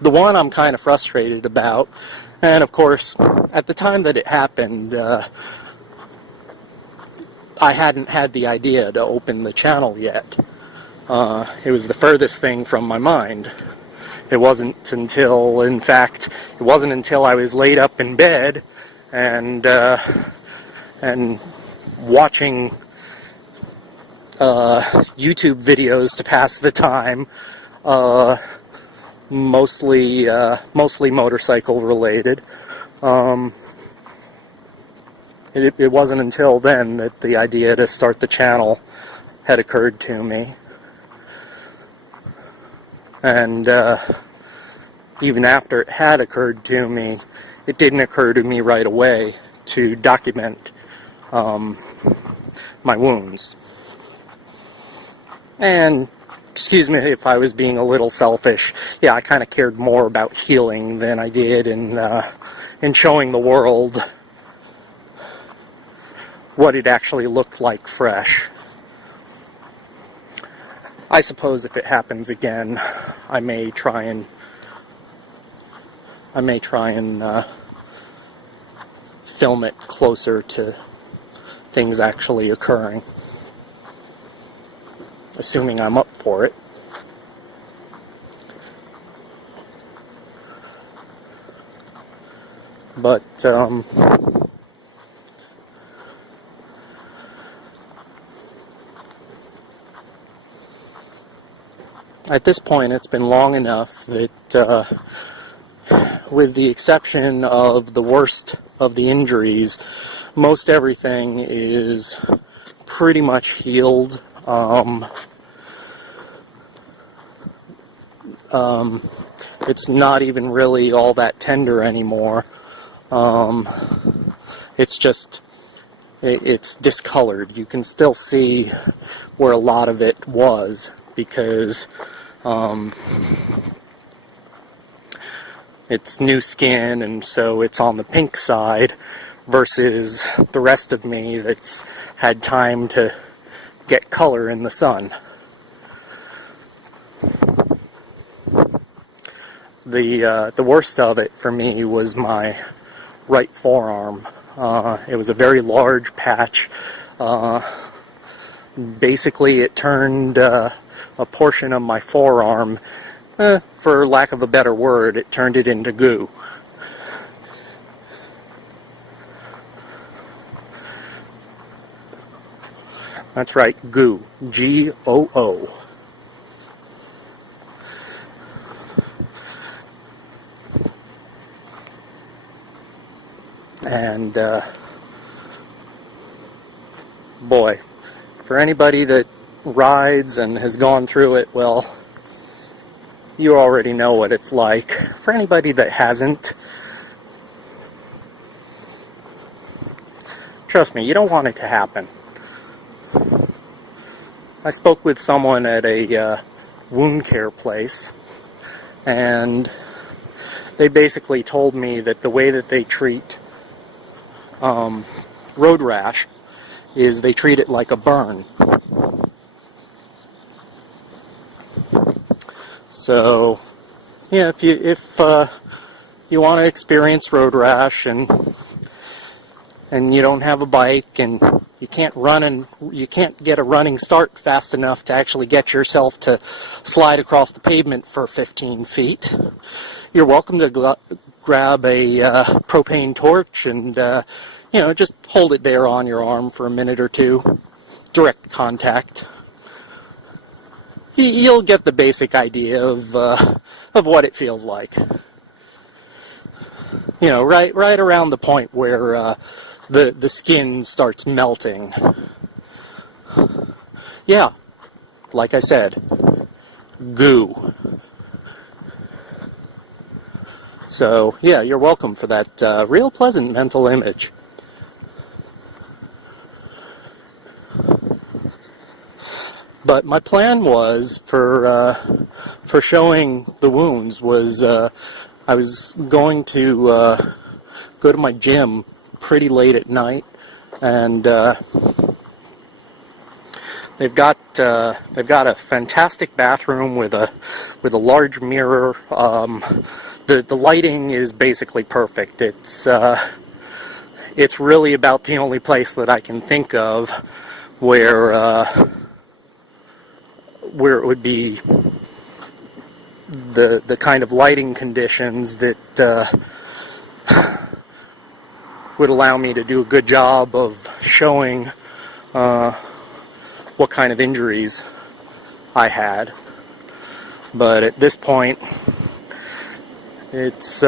the one I'm kind of frustrated about, and of course, at the time that it happened, I hadn't had the idea to open the channel yet. It was the furthest thing from my mind. It wasn't until, in fact, it wasn't until I was laid up in bed and watching YouTube videos to pass the time, mostly motorcycle related. It wasn't until then that the idea to start the channel had occurred to me. And even after it had occurred to me, it didn't occur to me right away to document my wounds. And excuse me if I was being a little selfish. Yeah, I kind of cared more about healing than I did in showing the world what it actually looked like fresh. I suppose if it happens again, I may try and film it closer to things actually occurring, assuming I'm up for it. But at this point, it's been long enough that, with the exception of the worst of the injuries, most everything is pretty much healed. It's not even really all that tender anymore. It's just, it's discolored. You can still see where a lot of it was, because it's new skin, and so it's on the pink side, versus the rest of me that's had time to get color in the sun. The worst of it for me was my right forearm. It was a very large patch. Basically, it turned a portion of my forearm, for lack of a better word, it turned it into goo. That's right, goo. G-O-O. And, boy, for anybody that rides and has gone through it, well, you already know what it's like. For anybody that hasn't, trust me, you don't want it to happen. I spoke with someone at a wound care place, and they basically told me that the way that they treat road rash is they treat it like a burn. So, yeah, if you want to experience road rash and you don't have a bike and you can't get a running start fast enough to actually get yourself to slide across the pavement for 15 feet, you're welcome to grab a propane torch and just hold it there on your arm for a minute or two. Direct contact. You'll get the basic idea of what it feels like. Right around the point where the skin starts melting. Yeah, like I said, goo. So, yeah, you're welcome for that real pleasant mental image. But my plan was for showing the wounds was I was going to go to my gym pretty late at night and they've got a fantastic bathroom with a large mirror. The lighting is basically perfect. It's really about the only place that I can think of where it would be the kind of lighting conditions that would allow me to do a good job of showing what kind of injuries I had. But at this point, it's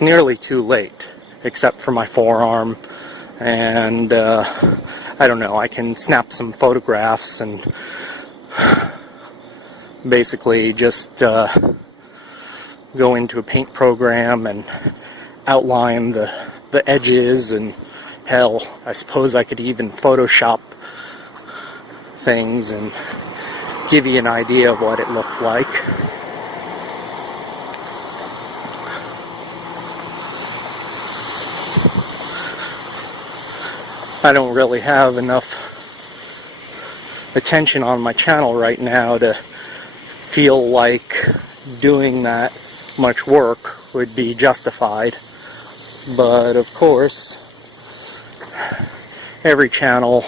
nearly too late, except for my forearm, and I don't know, I can snap some photographs and basically just go into a paint program and outline the edges, and hell, I suppose I could even Photoshop things and give you an idea of what it looks like. I don't really have enough attention on my channel right now to feel like doing that much work would be justified. But of course, every channel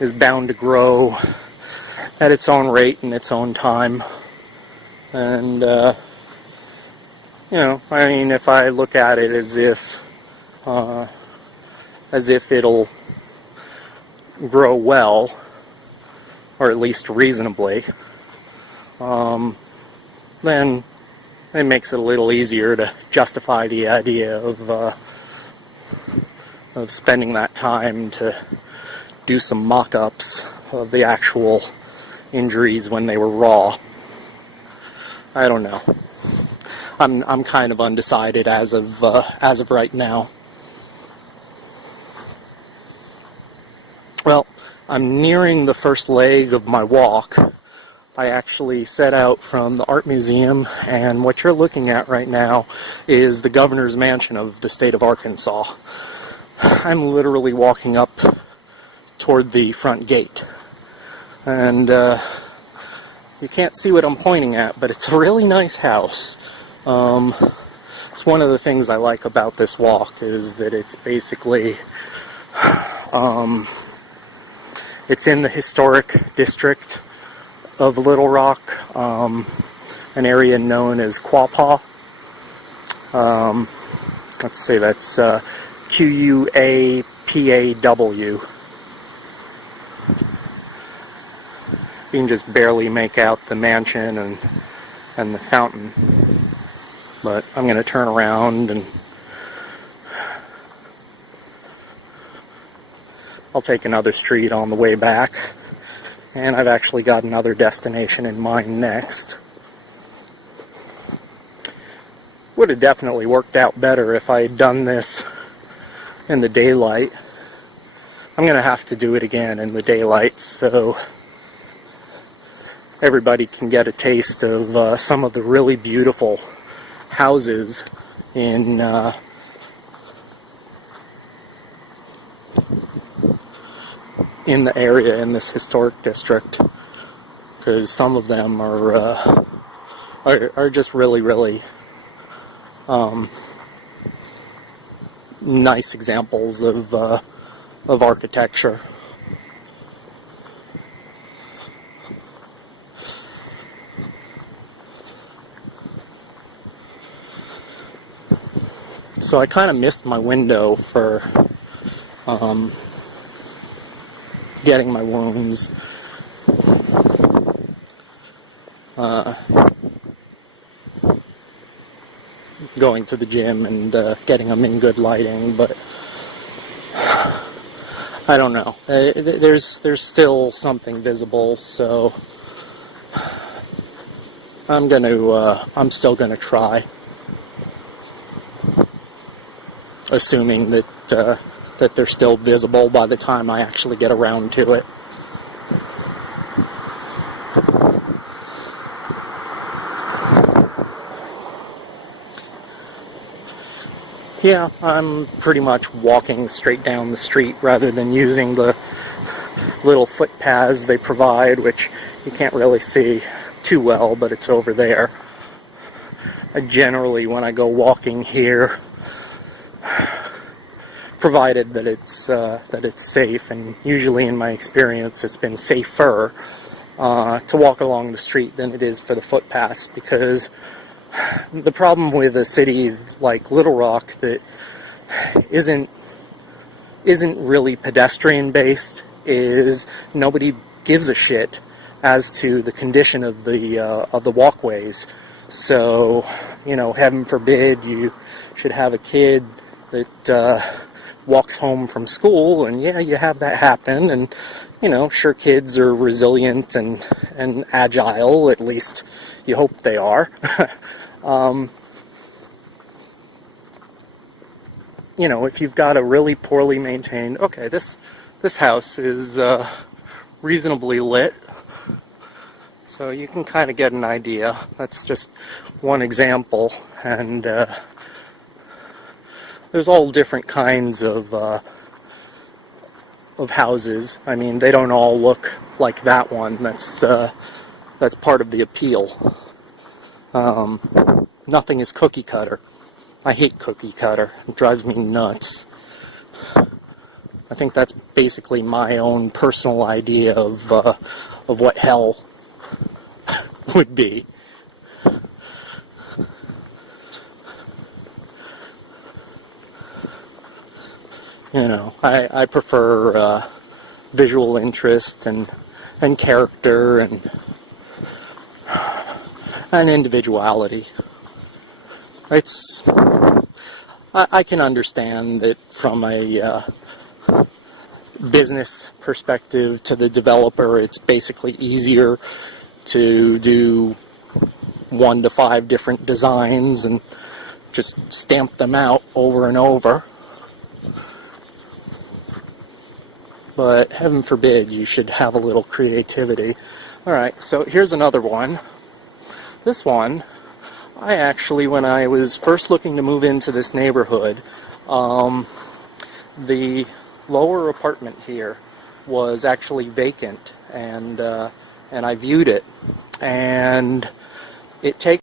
is bound to grow at its own rate and its own time. And, I mean, if I look at it as if it'll grow well, or at least reasonably, then it makes it a little easier to justify the idea of spending that time to do some mock-ups of the actual injuries when they were raw. I don't know. I'm kind of undecided as of right now. Well, I'm nearing the first leg of my walk. I actually set out from the art museum, and what you're looking at right now is the governor's mansion of the state of Arkansas. I'm literally walking up toward the front gate, and you can't see what I'm pointing at, but it's a really nice house. It's one of the things I like about this walk, is that it's basically it's in the historic district of Little Rock, an area known as Quapaw. Let's say that's Quapaw. You can just barely make out the mansion and the fountain. But I'm going to turn around and I'll take another street on the way back. And I've actually got another destination in mind next. Would have definitely worked out better if I had done this in the daylight. I'm going to have to do it again in the daylight so everybody can get a taste of some of the really beautiful houses in the area, in this historic district, because some of them are just really, really nice examples of architecture. So I kind of missed my window for getting my wounds, going to the gym and getting them in good lighting, but I don't know. There's still something visible, so I'm still gonna try, assuming that they're still visible by the time I actually get around to it. Yeah, I'm pretty much walking straight down the street rather than using the little footpaths they provide, which you can't really see too well, but it's over there. I generally, when I go walking here, provided that it's safe, and usually in my experience it's been safer to walk along the street than it is for the footpaths, because the problem with a city like Little Rock that isn't really pedestrian based is nobody gives a shit as to the condition of the walkways. So, heaven forbid you should have a kid that walks home from school, and yeah, you have that happen, and sure, kids are resilient and agile, at least you hope they are. If you've got a really poorly maintained, okay, this house is reasonably lit, so you can kind of get an idea. That's just one example, and there's all different kinds of houses. I mean, they don't all look like that one. That's part of the appeal. Nothing is cookie cutter. I hate cookie cutter. It drives me nuts. I think that's basically my own personal idea of what hell would be. I prefer visual interest and character and individuality. I can understand that from a business perspective to the developer, it's basically easier to do 1 to 5 different designs and just stamp them out over and over. But heaven forbid you should have a little creativity. Alright, so here's another one. This one, I actually, when I was first looking to move into this neighborhood, the lower apartment here was actually vacant, and I viewed it, and it takes